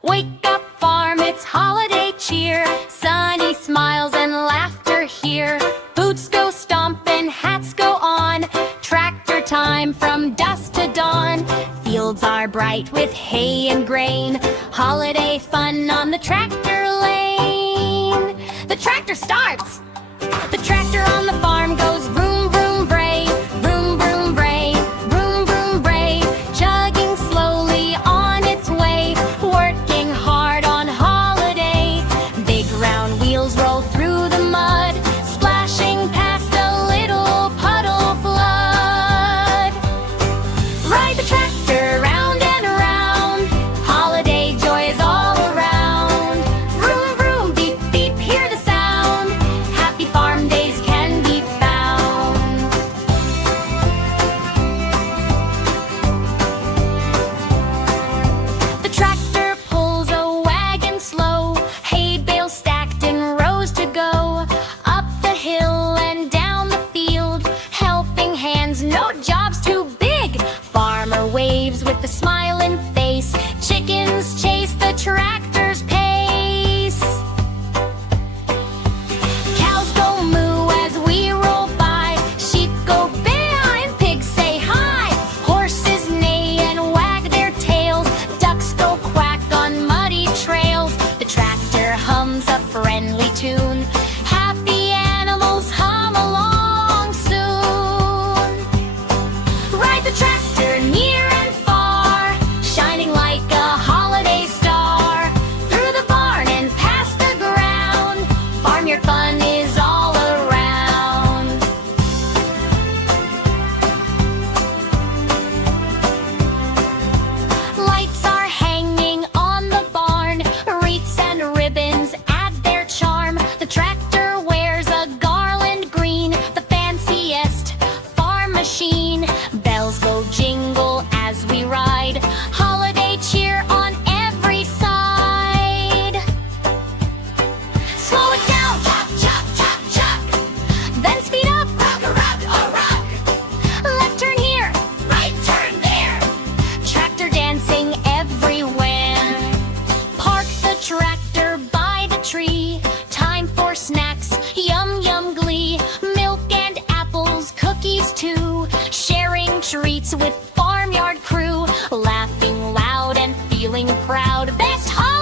Wake up farm, it's holiday cheer. Sunny smiles and laughter here. Boots go stomping, hats go on. Tractor time from dusk to dawn. Fields are bright with hay and grain. Holiday fun on the tractor lane. The tractor starts. The tractor on the farm goes vroom, vroom, bray. Vroom, vroom, bray. Vroom, vroom, bray. Chugging slowly on its way. Working hard on holiday. Big round wheels roll through the mud. Splashing past a little puddle flood. Ride the tractor round and around. Holiday joy is all around. Vroom, vroom, beep, beep, hear the sound. Happy farm days can be found. The tractor pulls a wagon slow. Hay bales stacked in rows to go. Up the hill and down the field. Helping hands, no job's too big. Farmer waves with a smiling face. Chickens chase the tractor's pace. Cows go moo as we roll by. Sheep go bay and pigs say hi. Horses neigh and wag their tails. Ducks go quack on muddy trails. The tractor hums a friendly tune. Happy animals hum along soon. Ride the tractor near and far, shining like a holiday star. Through the barn and past the ground, farmyard fun is all around. Lights are hanging on the barn. Wreaths and ribbons add their charm. The tractor wears a garland green, the fanciest farm machine. Bells go jingle as we ride. Holiday cheer on every side. Slow it down, chop, chop, chop, chop. Then speed up, rock, a rock, a rock. Left turn here, right turn there. Tractor dancing everywhere. Park the tractor by the tree. Time for snacks, yum, yum, glee. Milk and apples, cookies too. Sharing treats with farmyard crew. Laughing loud and feeling proud. Best